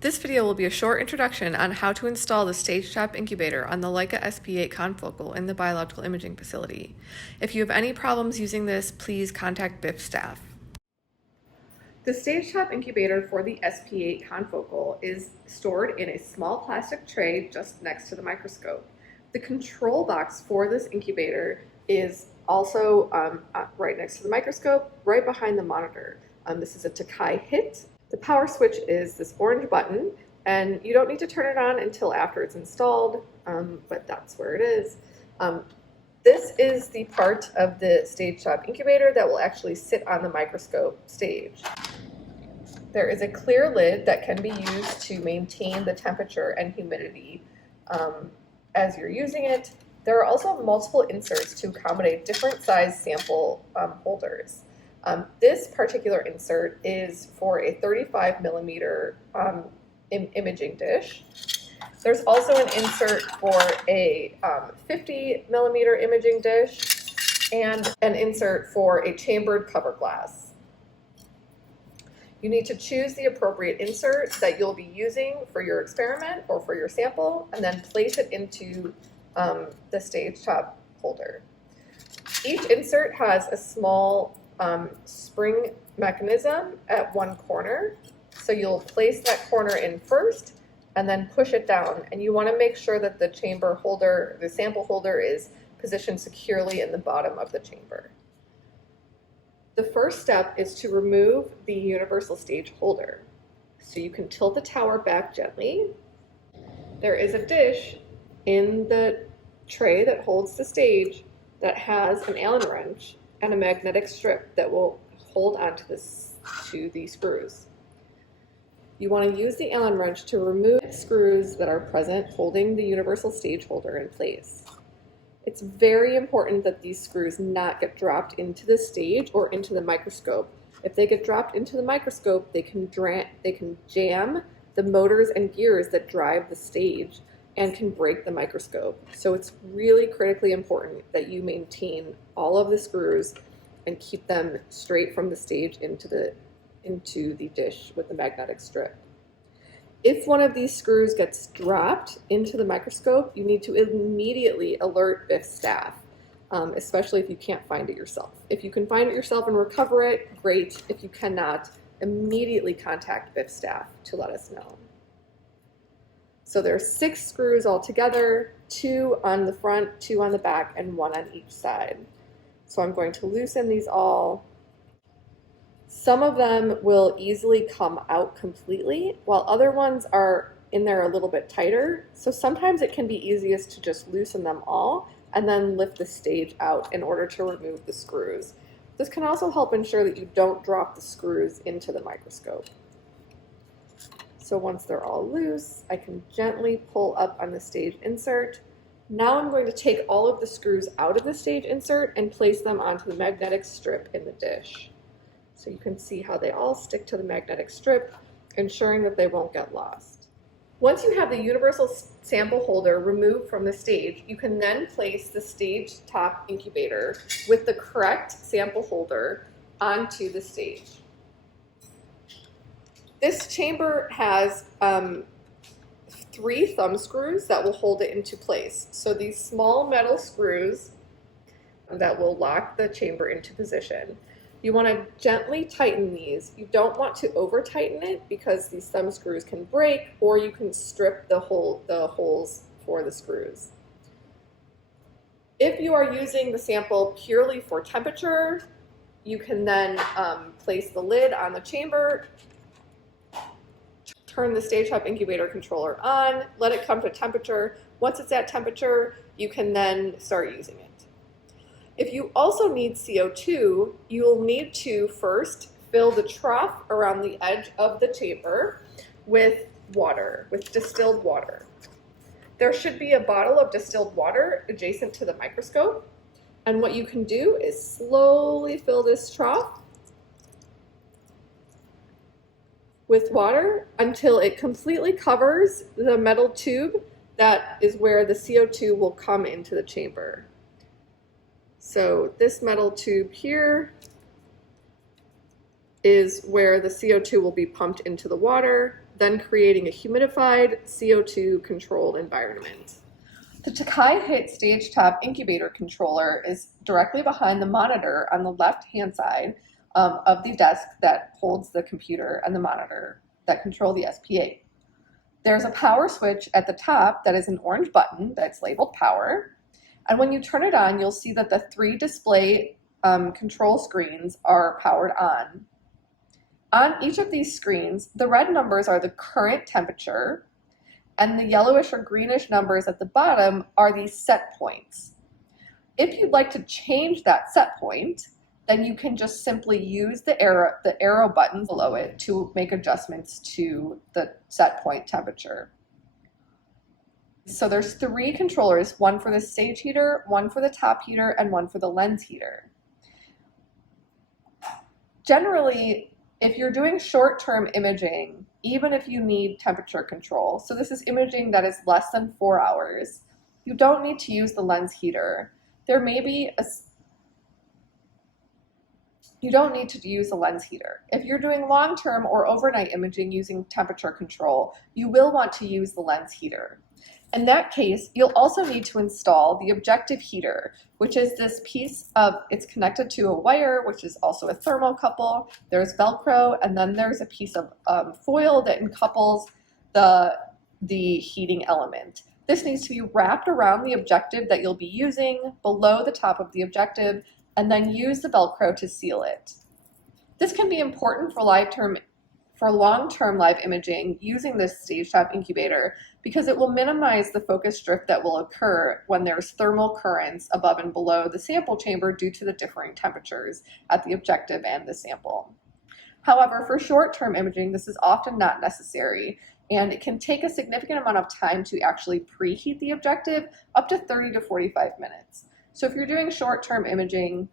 This video will be a short introduction on how to install the Stagetop incubator on the Leica SP8 confocal in the biological imaging facility. If you have any problems using this, please contact BIF staff. The Stagetop incubator for the SP8 confocal is stored in a small plastic tray just next to the microscope. The control box for this incubator is also right next to the microscope, right behind the monitor. This is a Tokai Hit. The power switch is this orange button, and you don't need to turn it on until after it's installed, but that's where it is. This is the part of the Stagetop incubator that will actually sit on the microscope stage. There is a clear lid that can be used to maintain the temperature and humidity as you're using it. There are also multiple inserts to accommodate different size sample holders. This particular insert is for a 35 millimeter imaging dish. There's also an insert for a 50 millimeter imaging dish and an insert for a chambered cover glass. You need to choose the appropriate insert that you'll be using for your experiment or for your sample, and then place it into the Stagetop holder. Each insert has a small spring mechanism at one corner. So you'll place that corner in first and then push it down. And you want to make sure that the chamber holder, the sample holder, is positioned securely in the bottom of the chamber. The first step is to remove the universal stage holder. So you can tilt the tower back gently. There is a dish in the tray that holds the stage that has an Allen wrench and a magnetic strip that will hold onto the screws. You want to use the Allen wrench to remove screws that are present holding the universal stage holder in place. It's very important that these screws not get dropped into the stage or into the microscope. If they get dropped into the microscope, they can jam the motors and gears that drive the stage and can break the microscope. So it's really critically important that you maintain all of the screws and keep them straight from the stage into the dish with the magnetic strip. If one of these screws gets dropped into the microscope, you need to immediately alert BIF staff, especially if you can't find it yourself. If you can find it yourself and recover it, great. If you cannot, immediately contact BIF staff to let us know. So there's 6 screws altogether, 2 on the front, 2 on the back, and 1 on each side. So I'm going to loosen these all. Some of them will easily come out completely, while other ones are in there a little bit tighter. So sometimes it can be easiest to just loosen them all and then lift the stage out in order to remove the screws. This can also help ensure that you don't drop the screws into the microscope. So once they're all loose, I can gently pull up on the stage insert. Now I'm going to take all of the screws out of the stage insert and place them onto the magnetic strip in the dish. So you can see how they all stick to the magnetic strip, ensuring that they won't get lost. Once you have the universal sample holder removed from the stage, you can then place the Stagetop incubator with the correct sample holder onto the stage. This chamber has 3 thumb screws that will hold it into place. So these small metal screws that will lock the chamber into position. You want to gently tighten these. You don't want to over tighten it because these thumb screws can break, or you can strip the holes for the screws. If you are using the sample purely for temperature, you can then place the lid on the chamber, turn the Stagetop incubator controller on, let it come to temperature. Once it's at temperature, you can then start using it. If you also need CO2, you will need to first fill the trough around the edge of the chamber with water, with distilled water. There should be a bottle of distilled water adjacent to the microscope. And what you can do is slowly fill this trough with water until it completely covers the metal tube that is where the CO2 will come into the chamber. So this metal tube here is where the CO2 will be pumped into the water. then creating a humidified, CO2 controlled environment. The Tokai Hit Stagetop incubator controller is directly behind the monitor on the left-hand side of the desk that holds the computer and the monitor that control the SP8. There's a power switch at the top that is an orange button that's labeled power. And when you turn it on, you'll see that the 3 display control screens are powered on. On each of these screens, the red numbers are the current temperature, and the yellowish or greenish numbers at the bottom are the set points. If you'd like to change that set point, then you can just simply use the arrow buttons below it to make adjustments to the set point temperature. So there's 3 controllers, one for the stage heater, one for the top heater, and one for the lens heater. Generally, if you're doing short-term imaging, even if you need temperature control, so this is imaging that is less than 4 hours, you don't need to use the lens heater. You don't need to use the lens heater. If you're doing long-term or overnight imaging using temperature control, you will want to use the lens heater. In that case, you'll also need to install the objective heater, which is this piece it's connected to a wire, which is also a thermocouple. There's Velcro, and then there's a piece of foil that encouples the heating element. This needs to be wrapped around the objective that you'll be using below the top of the objective, and then use the Velcro to seal it. This can be important for long-term live imaging using this Stagetop incubator because it will minimize the focus drift that will occur when there's thermal currents above and below the sample chamber due to the differing temperatures at the objective and the sample. However, for short-term imaging, this is often not necessary, and it can take a significant amount of time to actually preheat the objective, up to 30 to 45 minutes. So if you're doing short-term imaging,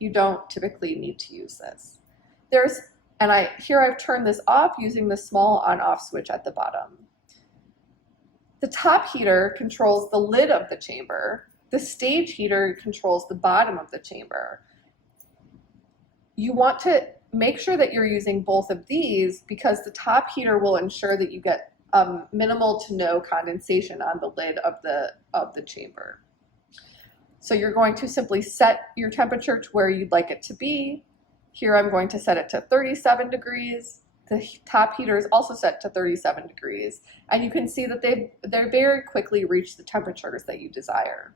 you don't typically need to use this. Here I've turned this off using the small on-off switch at the bottom. The top heater controls the lid of the chamber. The stage heater controls the bottom of the chamber. You want to make sure that you're using both of these because the top heater will ensure that you get minimal to no condensation on the lid of the chamber. So you're going to simply set your temperature to where you'd like it to be. Here I'm going to set it to 37 degrees. The top heater is also set to 37 degrees. And you can see that they very quickly reach the temperatures that you desire.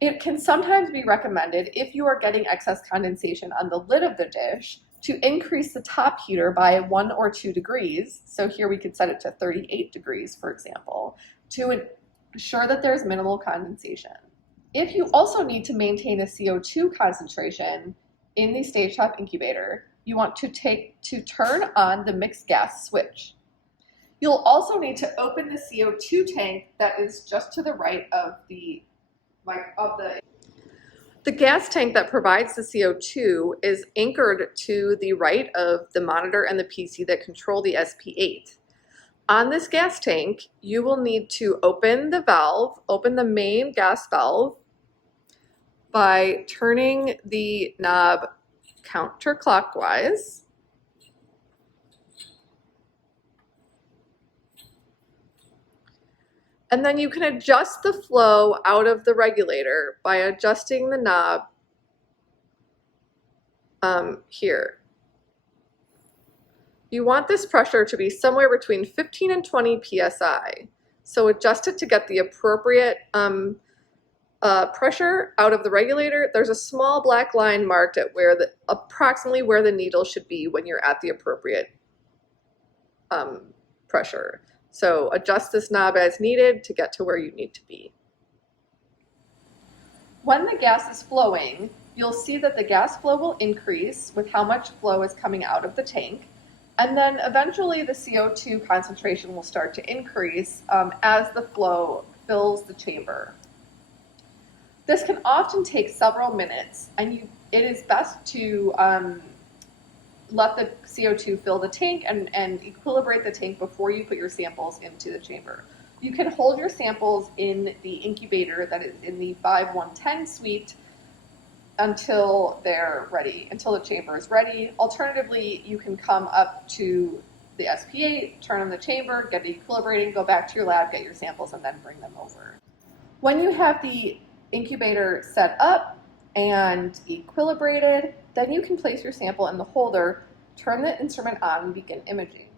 It can sometimes be recommended, if you are getting excess condensation on the lid of the dish, to increase the top heater by 1 or 2 degrees. So here we could set it to 38 degrees, for example, to ensure that there's minimal condensation. If you also need to maintain a CO2 concentration in the Stagetop incubator, you want to turn on the mixed gas switch. You'll also need to open the CO2 tank that is just to the right of the gas tank that provides the CO2 is anchored to the right of the monitor and the PC that control the SP8. On this gas tank, you will need to open the main gas valve by turning the knob counterclockwise. And then you can adjust the flow out of the regulator by adjusting the knob here. You want this pressure to be somewhere between 15 and 20 psi. So adjust it to get the appropriate pressure out of the regulator. There's a small black line marked at approximately where the needle should be when you're at the appropriate pressure. So adjust this knob as needed to get to where you need to be. When the gas is flowing, you'll see that the gas flow will increase with how much flow is coming out of the tank. And then eventually the CO2 concentration will start to increase as the flow fills the chamber. This can often take several minutes, and it is best to let the CO2 fill the tank and equilibrate the tank before you put your samples into the chamber. You can hold your samples in the incubator that is in the 5110 suite until they're ready, until the chamber is ready. Alternatively, you can come up to the SP8, turn on the chamber, get it equilibrating, go back to your lab, get your samples, and then bring them over. When you have the incubator set up and equilibrated, then you can place your sample in the holder, turn the instrument on, and begin imaging.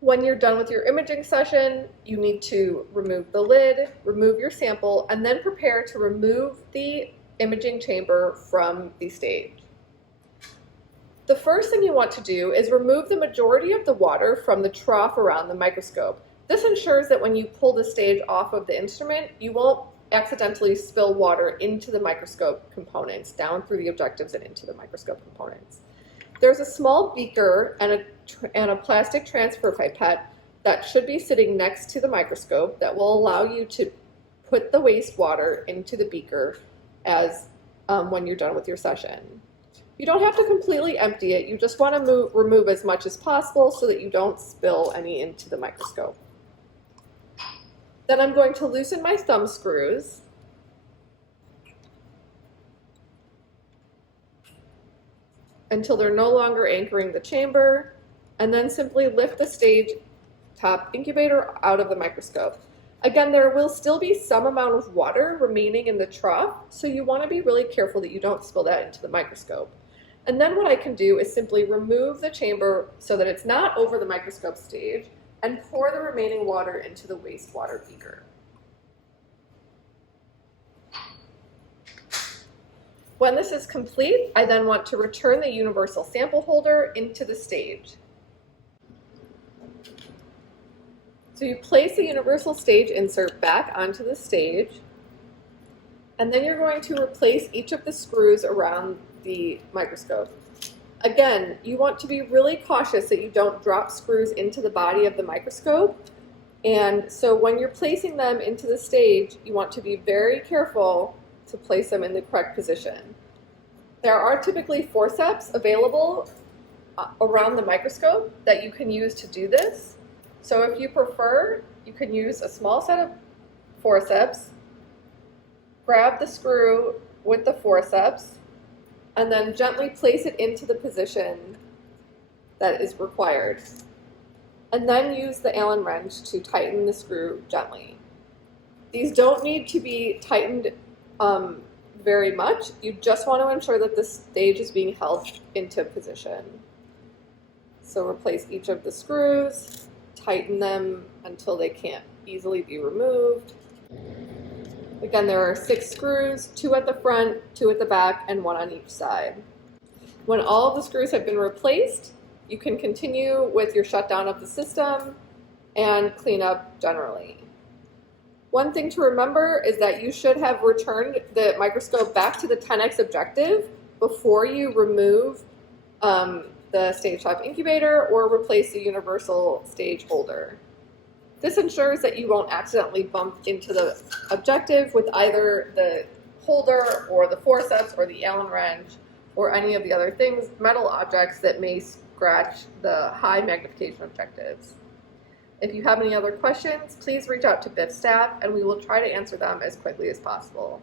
When you're done with your imaging session, you need to remove the lid, remove your sample, and then prepare to remove the imaging chamber from the stage. The first thing you want to do is remove the majority of the water from the trough around the microscope. This ensures that when you pull the stage off of the instrument, you won't accidentally spill water into the microscope components, down through the objectives and into the microscope components. There's a small beaker and a plastic transfer pipette that should be sitting next to the microscope that will allow you to put the wastewater into the beaker as when you're done with your session. You don't have to completely empty it, you just want to remove as much as possible so that you don't spill any into the microscope. Then I'm going to loosen my thumb screws. Until they're no longer anchoring the chamber, and then simply lift the stage top incubator out of the microscope. Again, there will still be some amount of water remaining in the trough, so you want to be really careful that you don't spill that into the microscope. And then what I can do is simply remove the chamber so that it's not over the microscope stage and pour the remaining water into the wastewater beaker. When this is complete, I then want to return the universal sample holder into the stage. So you place the universal stage insert back onto the stage, and then you're going to replace each of the screws around the microscope. Again, you want to be really cautious that you don't drop screws into the body of the microscope, and so when you're placing them into the stage, you want to be very careful to place them in the correct position. There are typically forceps available around the microscope that you can use to do this. So if you prefer, you can use a small set of forceps, grab the screw with the forceps, and then gently place it into the position that is required. And then use the Allen wrench to tighten the screw gently. These don't need to be tightened very much. You just want to ensure that the stage is being held into position. So replace each of the screws, tighten them until they can't easily be removed. Again, there are 6 screws, 2 at the front, 2 at the back, and 1 on each side. When all of the screws have been replaced, you can continue with your shutdown of the system and clean up generally. One thing to remember is that you should have returned the microscope back to the 10x objective before you remove the stage top incubator or replace the universal stage holder. This ensures that you won't accidentally bump into the objective with either the holder or the forceps or the Allen wrench or any of the other things, metal objects that may scratch the high magnification objectives. If you have any other questions, please reach out to BIF staff and we will try to answer them as quickly as possible.